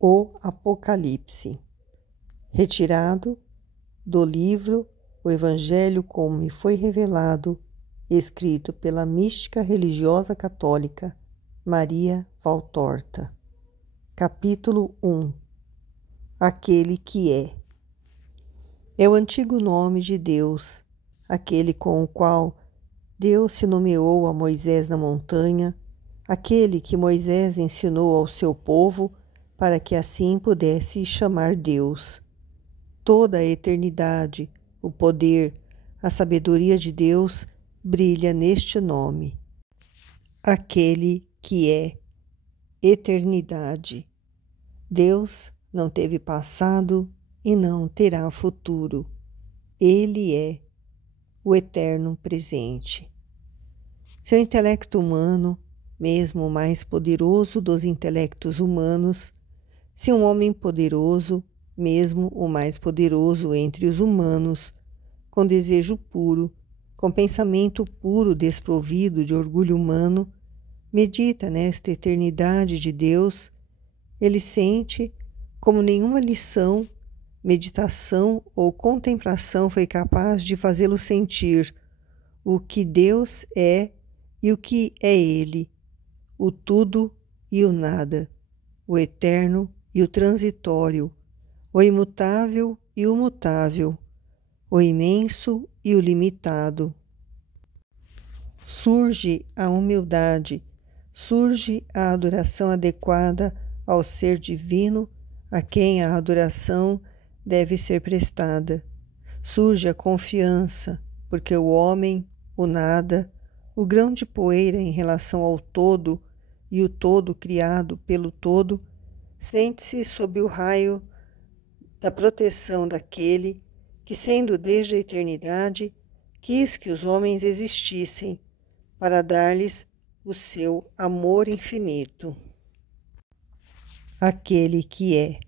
O Apocalipse, retirado do livro O Evangelho como me foi revelado, escrito pela mística religiosa católica Maria Valtorta. Capítulo 1. Aquele que é. É o antigo nome de Deus, aquele com o qual Deus se nomeou a Moisés na montanha, aquele que Moisés ensinou ao seu povo para que assim pudesse chamar Deus. Toda a eternidade, o poder, a sabedoria de Deus brilha neste nome. Aquele que é eternidade. Deus não teve passado e não terá futuro. Ele é o eterno presente. Seu intelecto humano, mesmo o mais poderoso dos intelectos humanos, se um homem poderoso, mesmo o mais poderoso entre os humanos, com desejo puro, com pensamento puro desprovido de orgulho humano, medita nesta eternidade de Deus, ele sente como nenhuma lição, meditação ou contemplação foi capaz de fazê-lo sentir o que Deus é e o que é Ele, o tudo e o nada, o eterno e o transitório, o imutável e o mutável, o imenso e o limitado. Surge a humildade, surge a adoração adequada ao ser divino a quem a adoração deve ser prestada. Surge a confiança, porque o homem, o nada, o grão de poeira em relação ao todo e o todo criado pelo todo, sente-se sob o raio da proteção daquele que, sendo desde a eternidade, quis que os homens existissem para dar-lhes o seu amor infinito. Aquele que é.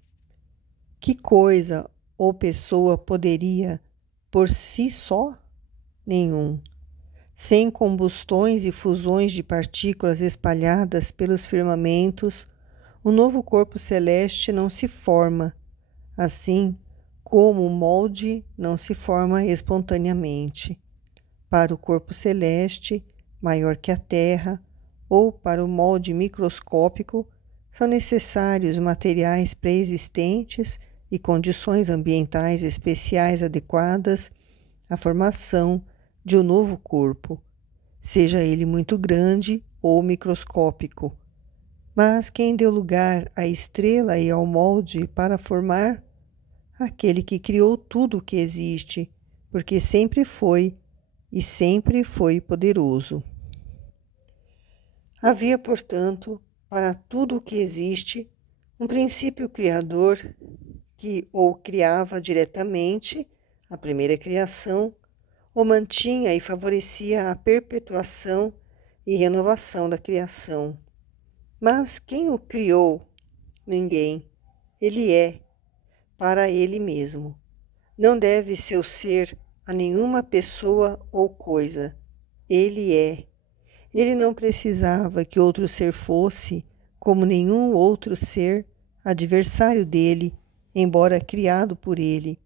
Que coisa ou pessoa poderia, por si só? Nenhum. Sem combustões e fusões de partículas espalhadas pelos firmamentos, o novo corpo celeste não se forma, assim como o molde não se forma espontaneamente. Para o corpo celeste, maior que a Terra, ou para o molde microscópico, são necessários materiais pré-existentes e condições ambientais especiais adequadas à formação de um novo corpo, seja ele muito grande ou microscópico. Mas quem deu lugar à estrela e ao molde para formar? Aquele que criou tudo o que existe, porque sempre foi e sempre foi poderoso. Havia, portanto, para tudo o que existe, um princípio criador que ou criava diretamente a primeira criação, ou mantinha e favorecia a perpetuação e renovação da criação. Mas quem o criou? Ninguém. Ele é, para ele mesmo. Não deve seu ser a nenhuma pessoa ou coisa. Ele é. Ele não precisava que outro ser fosse, como nenhum outro ser, adversário dele, embora criado por ele,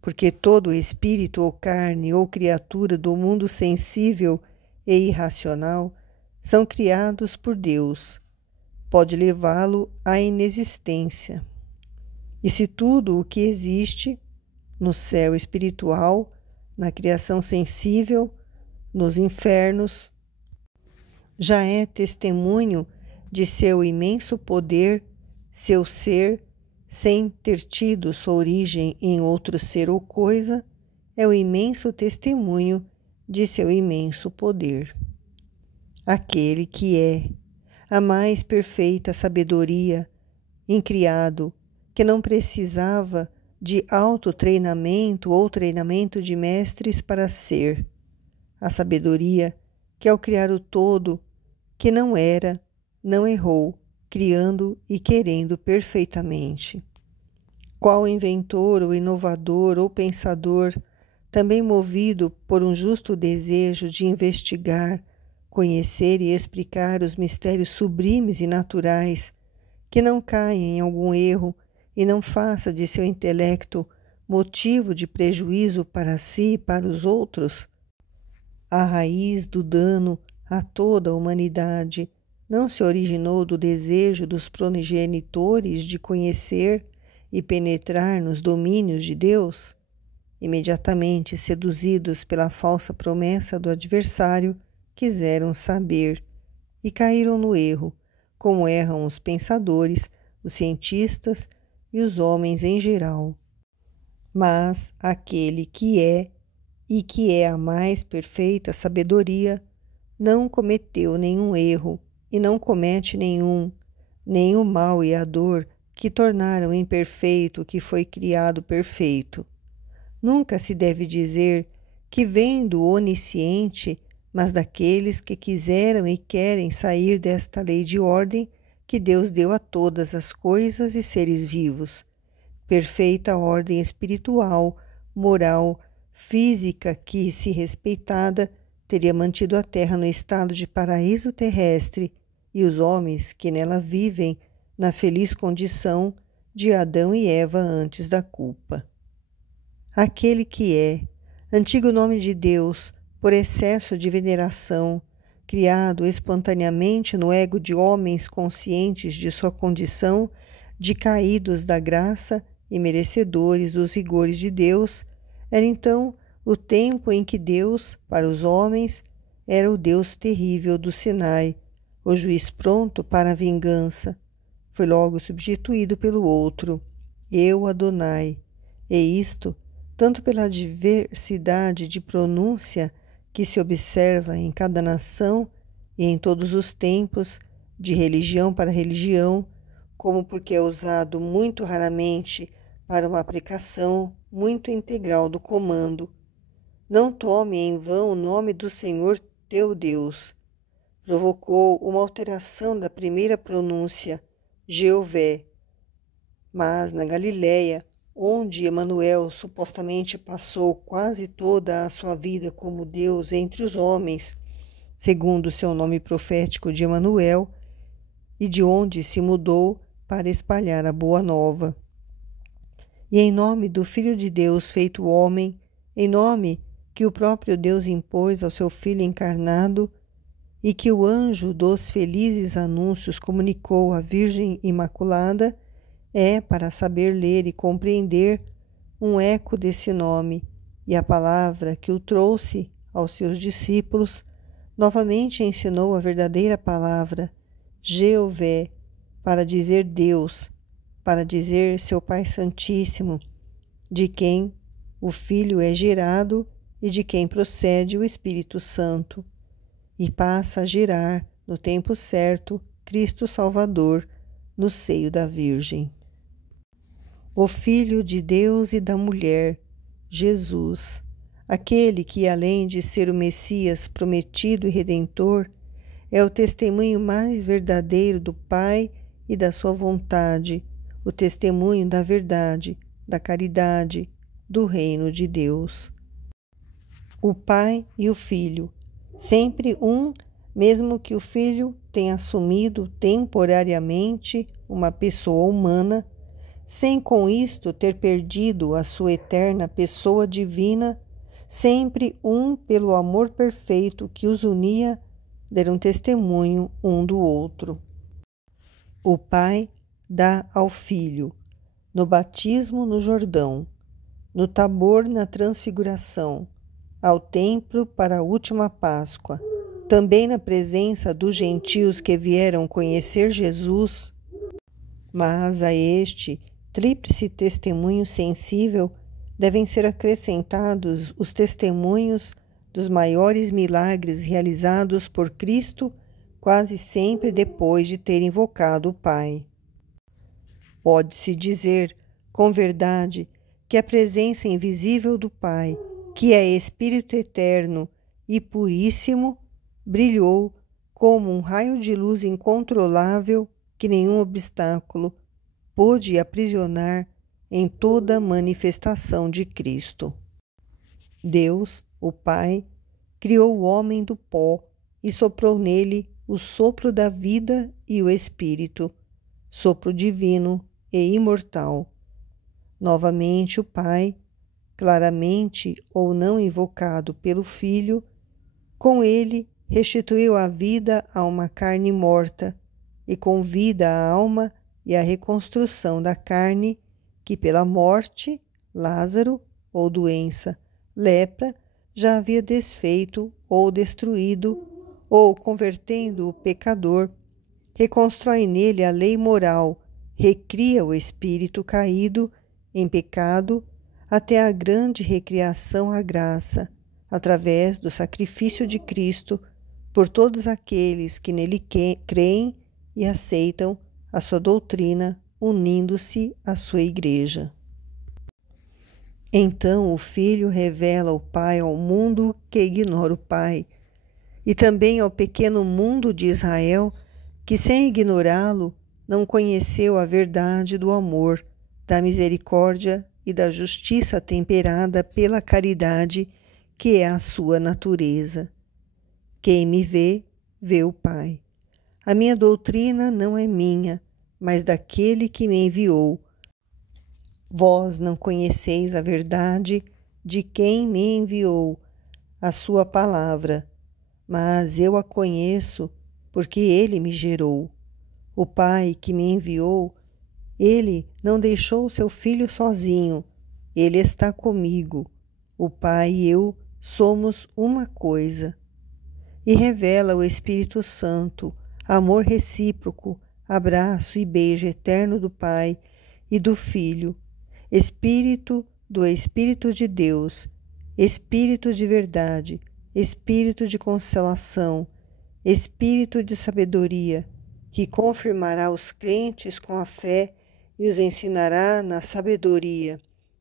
porque todo espírito ou carne ou criatura do mundo sensível e irracional são criados por Deus. Pode levá-lo à inexistência. E se tudo o que existe, no céu espiritual, na criação sensível, nos infernos, já é testemunho de seu imenso poder, seu ser, sem ter tido sua origem em outro ser ou coisa, é o imenso testemunho de seu imenso poder. Aquele que é a mais perfeita sabedoria, incriado, que não precisava de autotreinamento ou treinamento de mestres para ser. A sabedoria que ao criar o todo, que não era, não errou, criando e querendo perfeitamente. Qual inventor ou inovador ou pensador, também movido por um justo desejo de investigar, conhecer e explicar os mistérios sublimes e naturais que não caia em algum erro e não faça de seu intelecto motivo de prejuízo para si e para os outros? A raiz do dano a toda a humanidade não se originou do desejo dos progenitores de conhecer e penetrar nos domínios de Deus? Imediatamente seduzidos pela falsa promessa do adversário, quiseram saber e caíram no erro, como erram os pensadores, os cientistas e os homens em geral. Mas aquele que é, e que é a mais perfeita sabedoria, não cometeu nenhum erro e não comete nenhum, nem o mal e a dor que tornaram imperfeito o que foi criado perfeito. Nunca se deve dizer que vem do onisciente, mas daqueles que quiseram e querem sair desta lei de ordem que Deus deu a todas as coisas e seres vivos. Perfeita ordem espiritual, moral, física que, se respeitada, teria mantido a terra no estado de paraíso terrestre e os homens que nela vivem na feliz condição de Adão e Eva antes da culpa. Aquele que é, antigo nome de Deus, por excesso de veneração, criado espontaneamente no ego de homens conscientes de sua condição, de caídos da graça e merecedores dos rigores de Deus, era então o tempo em que Deus, para os homens, era o Deus terrível do Sinai, o juiz pronto para a vingança. Foi logo substituído pelo outro, Eu Adonai, e isto, tanto pela diversidade de pronúncia que se observa em cada nação e em todos os tempos, de religião para religião, como porque é usado muito raramente para uma aplicação muito integral do comando. Não tome em vão o nome do Senhor teu Deus. Provocou uma alteração da primeira pronúncia, Jeové. Mas na Galiléia, onde Emanuel supostamente passou quase toda a sua vida como Deus entre os homens, segundo seu nome profético de Emanuel, e de onde se mudou para espalhar a boa nova. E em nome do Filho de Deus feito homem, em nome que o próprio Deus impôs ao seu Filho encarnado e que o anjo dos felizes anúncios comunicou à Virgem Imaculada, é, para saber ler e compreender, um eco desse nome, e a palavra que o trouxe aos seus discípulos novamente ensinou a verdadeira palavra, Jeové, para dizer Deus, para dizer seu Pai Santíssimo, de quem o Filho é gerado e de quem procede o Espírito Santo, e passa a gerar, no tempo certo, Cristo Salvador, no seio da Virgem. O Filho de Deus e da mulher, Jesus, aquele que, além de ser o Messias prometido e redentor, é o testemunho mais verdadeiro do Pai e da sua vontade, o testemunho da verdade, da caridade, do reino de Deus. O Pai e o Filho, sempre um, mesmo que o Filho tenha assumido temporariamente uma pessoa humana, sem com isto ter perdido a sua eterna pessoa divina, sempre um pelo amor perfeito que os unia, deram testemunho um do outro. O Pai dá ao Filho, no batismo no Jordão, no Tabor na Transfiguração, ao templo para a última Páscoa, também na presença dos gentios que vieram conhecer Jesus, mas a este tríplice testemunho sensível devem ser acrescentados os testemunhos dos maiores milagres realizados por Cristo, quase sempre depois de ter invocado o Pai. Pode-se dizer, com verdade, que a presença invisível do Pai, que é Espírito eterno e puríssimo, brilhou como um raio de luz incontrolável que nenhum obstáculo pôde aprisionar em toda a manifestação de Cristo. Deus, o Pai, criou o homem do pó e soprou nele o sopro da vida e o Espírito. sopro divino e imortal. Novamente o Pai, claramente ou não invocado pelo Filho, com ele restituiu a vida a uma carne morta e convida a alma e a reconstrução da carne que pela morte, Lázaro, ou doença, lepra, já havia desfeito ou destruído, ou convertendo o pecador, reconstrói nele a lei moral, recria o espírito caído em pecado até a grande recriação à graça, através do sacrifício de Cristo por todos aqueles que nele creem e aceitam a sua doutrina, unindo-se à sua igreja. Então o Filho revela o Pai ao mundo que ignora o Pai, e também ao pequeno mundo de Israel, que sem ignorá-lo não conheceu a verdade do amor, da misericórdia e da justiça temperada pela caridade, que é a sua natureza. Quem me vê, vê o Pai. A minha doutrina não é minha, mas daquele que me enviou. Vós não conheceis a verdade de quem me enviou, a sua palavra, mas eu a conheço, porque ele me gerou. O Pai que me enviou, ele não deixou seu Filho sozinho, ele está comigo. O Pai e eu somos uma coisa. E revela o Espírito Santo, amor recíproco, abraço e beijo eterno do Pai e do Filho, Espírito do Espírito de Deus, Espírito de verdade, Espírito de consolação, Espírito de sabedoria, que confirmará os crentes com a fé e os ensinará na sabedoria.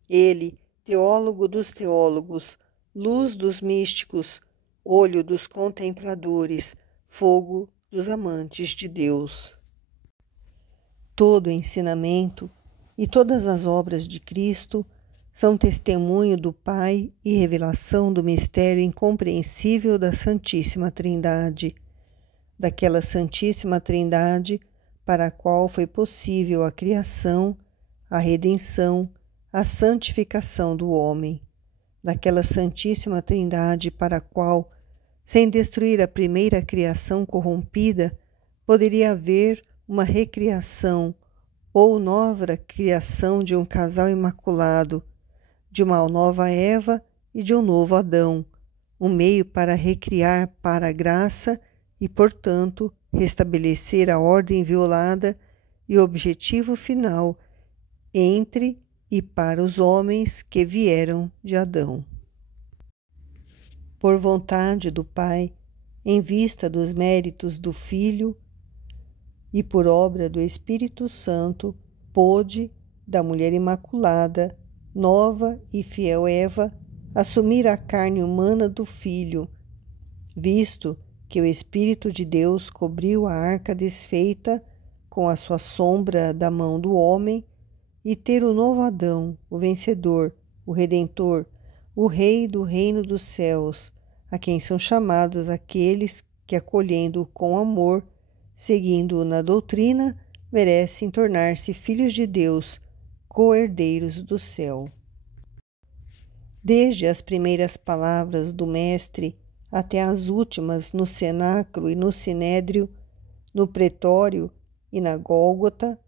Ele, teólogo dos teólogos, luz dos místicos, olho dos contempladores, fogo dos amantes de Deus. Todo o ensinamento e todas as obras de Cristo são testemunho do Pai e revelação do mistério incompreensível da Santíssima Trindade, daquela Santíssima Trindade para a qual foi possível a criação, a redenção, a santificação do homem, daquela Santíssima Trindade para a qual, sem destruir a primeira criação corrompida, poderia haver uma recriação ou nova criação de um casal imaculado, de uma nova Eva e de um novo Adão, um meio para recriar para a graça e, portanto, restabelecer a ordem violada e o objetivo final entre e para os homens que vieram de Adão. Por vontade do Pai, em vista dos méritos do Filho e por obra do Espírito Santo, pôde, da mulher imaculada, nova e fiel Eva, assumir a carne humana do Filho, visto que o Espírito de Deus cobriu a arca desfeita com a sua sombra da mão do homem, e ter o novo Adão, o vencedor, o Redentor, o Rei do reino dos céus, a quem são chamados aqueles que, acolhendo-o com amor, seguindo-o na doutrina, merecem tornar-se filhos de Deus, co-herdeiros do céu. Desde as primeiras palavras do Mestre até as últimas no cenáculo e no sinédrio, no pretório e na Gólgota,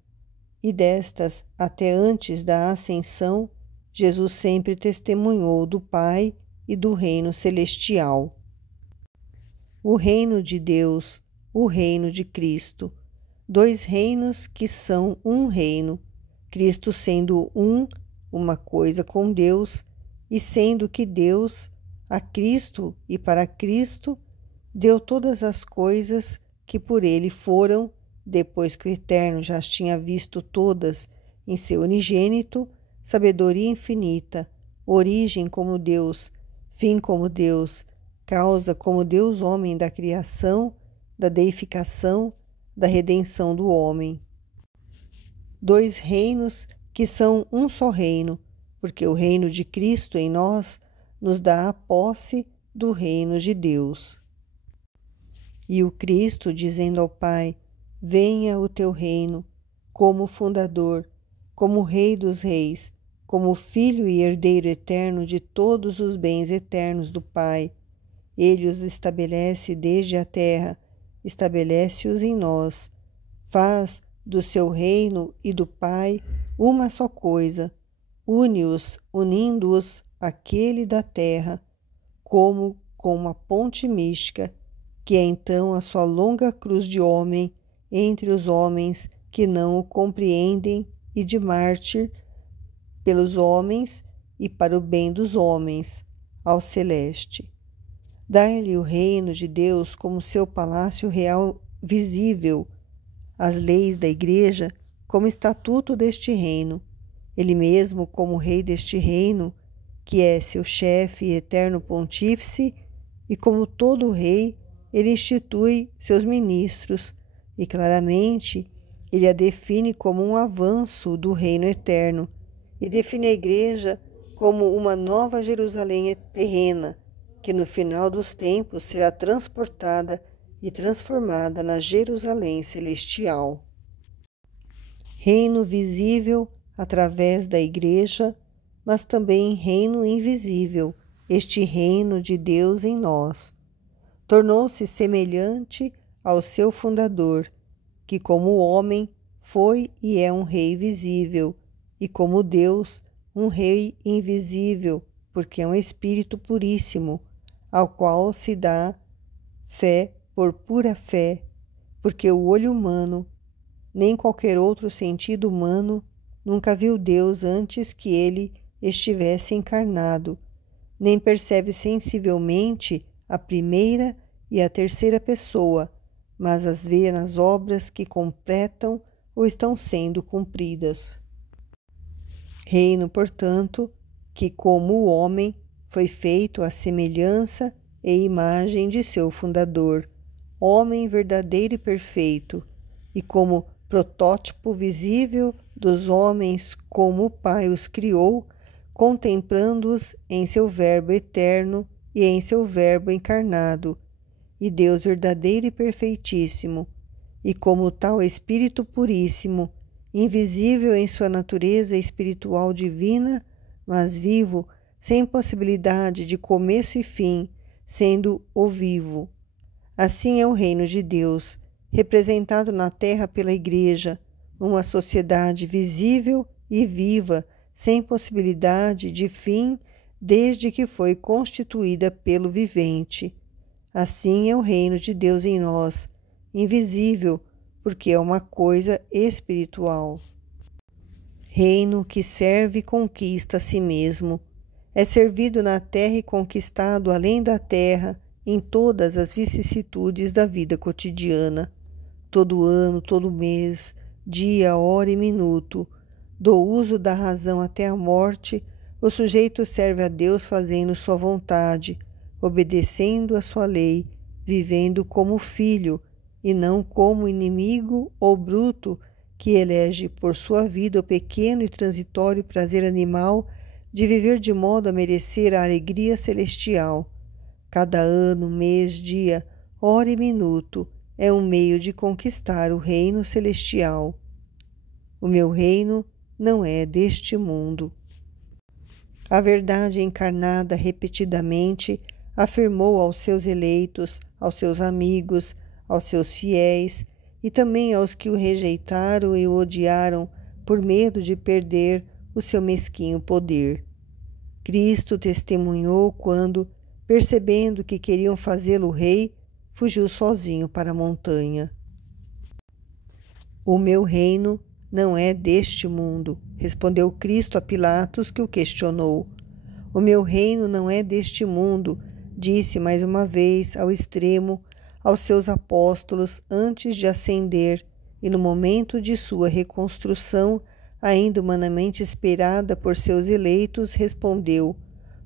e destas até antes da ascensão, Jesus sempre testemunhou do Pai e do reino celestial. O reino de Deus, o reino de Cristo, dois reinos que são um reino, Cristo sendo uma coisa com Deus, e sendo que Deus, a Cristo e para Cristo, deu todas as coisas que por ele foram, depois que o Eterno já as tinha visto todas em seu unigênito, sabedoria infinita, origem como Deus, fim como Deus, causa como Deus homem da criação, da deificação, da redenção do homem. Dois reinos que são um só reino, porque o reino de Cristo em nós nos dá a posse do reino de Deus. E o Cristo, dizendo ao Pai: venha o teu reino, como fundador, como Rei dos reis, como Filho e herdeiro eterno de todos os bens eternos do Pai. Ele os estabelece desde a terra, estabelece-os em nós. Faz do seu reino e do Pai uma só coisa, une-os, unindo-os àquele da terra, como com uma ponte mística, que é então a sua longa cruz de homem entre os homens que não o compreendem e de mártir pelos homens e para o bem dos homens, ao celeste. Dar-lhe o reino de Deus como seu palácio real visível, as leis da Igreja como estatuto deste reino, ele mesmo como rei deste reino, que é seu chefe e eterno pontífice, e como todo rei, ele institui seus ministros, e claramente ele a define como um avanço do reino eterno, e define a Igreja como uma nova Jerusalém terrena, que no final dos tempos será transportada e transformada na Jerusalém celestial. Reino visível através da Igreja, mas também reino invisível, este reino de Deus em nós. Tornou-se semelhante ao seu fundador, que como homem foi e é um rei visível, e como Deus, um rei invisível, porque é um espírito puríssimo, ao qual se dá fé por pura fé, porque o olho humano, nem qualquer outro sentido humano, nunca viu Deus antes que ele estivesse encarnado, nem percebe sensivelmente a primeira e a terceira pessoa, mas as vê nas obras que completam ou estão sendo cumpridas. Reino, portanto, que, como o homem, foi feito à semelhança e imagem de seu fundador, homem verdadeiro e perfeito, e como protótipo visível dos homens, como o Pai os criou, contemplando-os em seu Verbo eterno e em seu Verbo encarnado, e Deus verdadeiro e perfeitíssimo, e como tal Espírito puríssimo, invisível em sua natureza espiritual divina, mas vivo, sem possibilidade de começo e fim, sendo o vivo. Assim é o reino de Deus, representado na terra pela Igreja, uma sociedade visível e viva, sem possibilidade de fim, desde que foi constituída pelo vivente. Assim é o reino de Deus em nós, invisível, porque é uma coisa espiritual. Reino que serve e conquista a si mesmo. É servido na terra e conquistado além da terra, em todas as vicissitudes da vida cotidiana. Todo ano, todo mês, dia, hora e minuto, do uso da razão até a morte, o sujeito serve a Deus fazendo sua vontade, obedecendo a sua lei, vivendo como filho, e não como inimigo ou bruto que elege por sua vida o pequeno e transitório prazer animal de viver de modo a merecer a alegria celestial. Cada ano, mês, dia, hora e minuto é um meio de conquistar o reino celestial. O meu reino não é deste mundo. A verdade encarnada repetidamente afirmou aos seus eleitos, aos seus amigos, aos seus fiéis e também aos que o rejeitaram e o odiaram por medo de perder o seu mesquinho poder. Cristo testemunhou quando, percebendo que queriam fazê-lo rei, fugiu sozinho para a montanha. O meu reino não é deste mundo, respondeu Cristo a Pilatos, que o questionou. O meu reino não é deste mundo, disse mais uma vez ao extremo aos seus apóstolos antes de ascender e no momento de sua reconstrução, ainda humanamente esperada por seus eleitos, respondeu: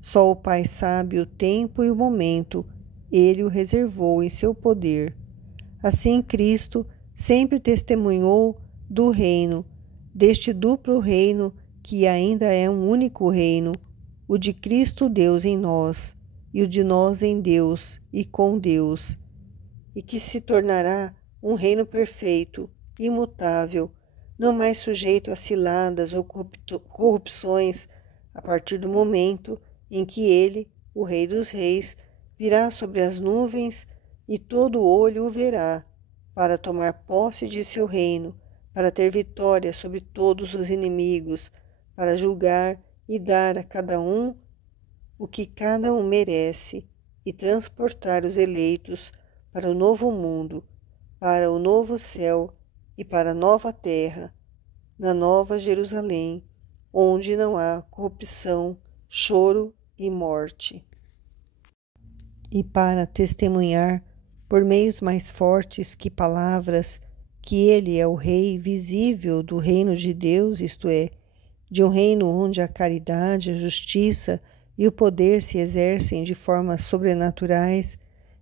só o Pai sabe o tempo e o momento, ele o reservou em seu poder. Assim, Cristo sempre testemunhou do reino, deste duplo reino que ainda é um único reino, o de Cristo Deus em nós, e o de nós em Deus e com Deus, e que se tornará um reino perfeito, imutável, não mais sujeito a ciladas ou corrupções, a partir do momento em que ele, o Rei dos Reis, virá sobre as nuvens e todo olho o verá, para tomar posse de seu reino, para ter vitória sobre todos os inimigos, para julgar e dar a cada um o que cada um merece, e transportar os eleitos para o novo mundo, para o novo céu e para a nova terra, na nova Jerusalém, onde não há corrupção, choro e morte. E para testemunhar, por meios mais fortes que palavras, que ele é o Rei visível do reino de Deus, isto é, de um reino onde a caridade, a justiça e o poder se exercem de formas sobrenaturais,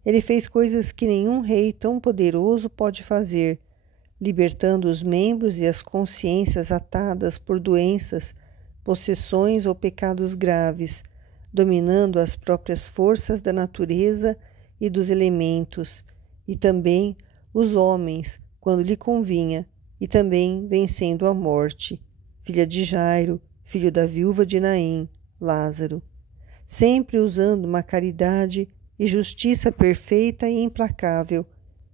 ele fez coisas que nenhum rei tão poderoso pode fazer, libertando os membros e as consciências atadas por doenças, possessões ou pecados graves, dominando as próprias forças da natureza e dos elementos, e também os homens, quando lhe convinha, e também vencendo a morte, filha de Jairo, filho da viúva de Naim, Lázaro, sempre usando uma caridade e justiça perfeita e implacável,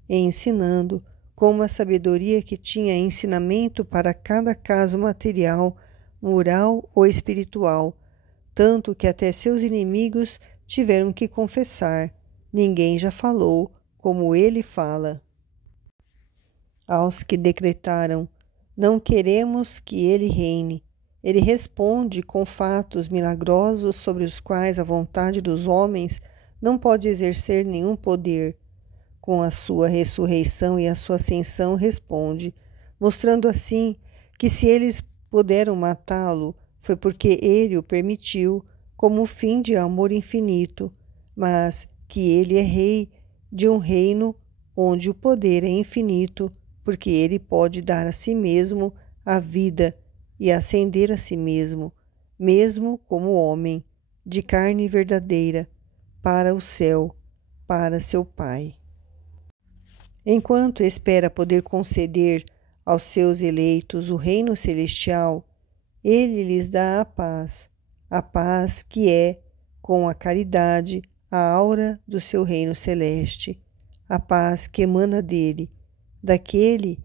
e ensinando com a sabedoria que tinha ensinamento para cada caso material, moral ou espiritual, tanto que até seus inimigos tiveram que confessar: ninguém já falou como ele fala. Aos que decretaram: não queremos que ele reine, ele responde com fatos milagrosos sobre os quais a vontade dos homens não pode exercer nenhum poder. Com a sua ressurreição e a sua ascensão responde, mostrando assim que se eles puderam matá-lo, foi porque ele o permitiu, como fim de amor infinito, mas que ele é rei de um reino onde o poder é infinito, porque ele pode dar a si mesmo a vida e ascender a si mesmo, mesmo como homem, de carne verdadeira, para o céu, para seu Pai. Enquanto espera poder conceder aos seus eleitos o reino celestial, ele lhes dá a paz que é, com a caridade, a aura do seu reino celeste, a paz que emana dele, daquele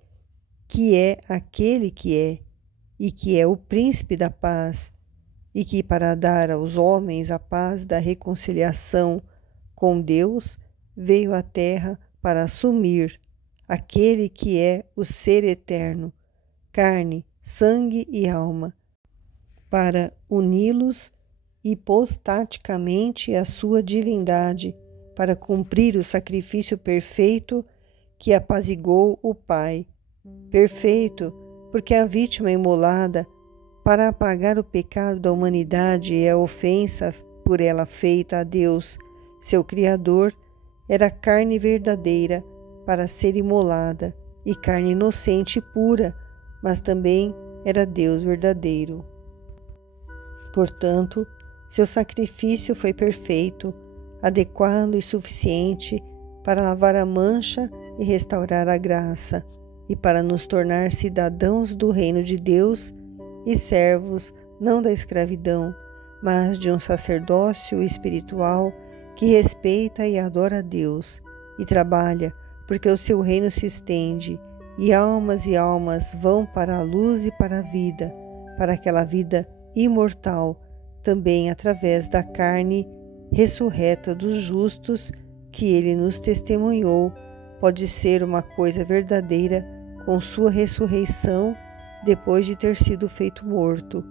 que é aquele que é, e que é o príncipe da paz, e que, para dar aos homens a paz da reconciliação com Deus, veio à terra para assumir aquele que é o ser eterno, carne, sangue e alma, para uni-los hipostaticamente à sua divindade, para cumprir o sacrifício perfeito que apaziguou o Pai. Perfeito, porque a vítima imolada para apagar o pecado da humanidade e a ofensa por ela feita a Deus, seu Criador, era carne verdadeira para ser imolada, e carne inocente e pura, mas também era Deus verdadeiro. Portanto, seu sacrifício foi perfeito, adequado e suficiente para lavar a mancha e restaurar a graça, e para nos tornar cidadãos do reino de Deus e servos não da escravidão, mas de um sacerdócio espiritual que respeita e adora a Deus e trabalha porque o seu reino se estende e almas vão para a luz e para a vida, para aquela vida imortal, também através da carne ressurreta dos justos que ele nos testemunhou, pode ser uma coisa verdadeira com sua ressurreição depois de ter sido feito morto.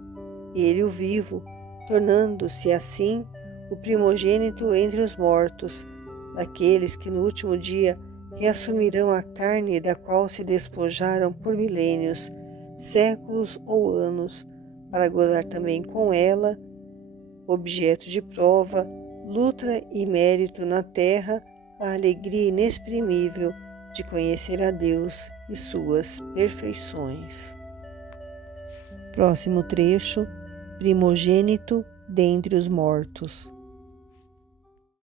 Ele o vivo, tornando-se assim o primogênito entre os mortos, daqueles que no último dia reassumirão a carne da qual se despojaram por milênios, séculos ou anos, para gozar também com ela, objeto de prova, luta e mérito na terra, a alegria inexprimível de conhecer a Deus e suas perfeições. Próximo trecho: primogênito dentre os mortos.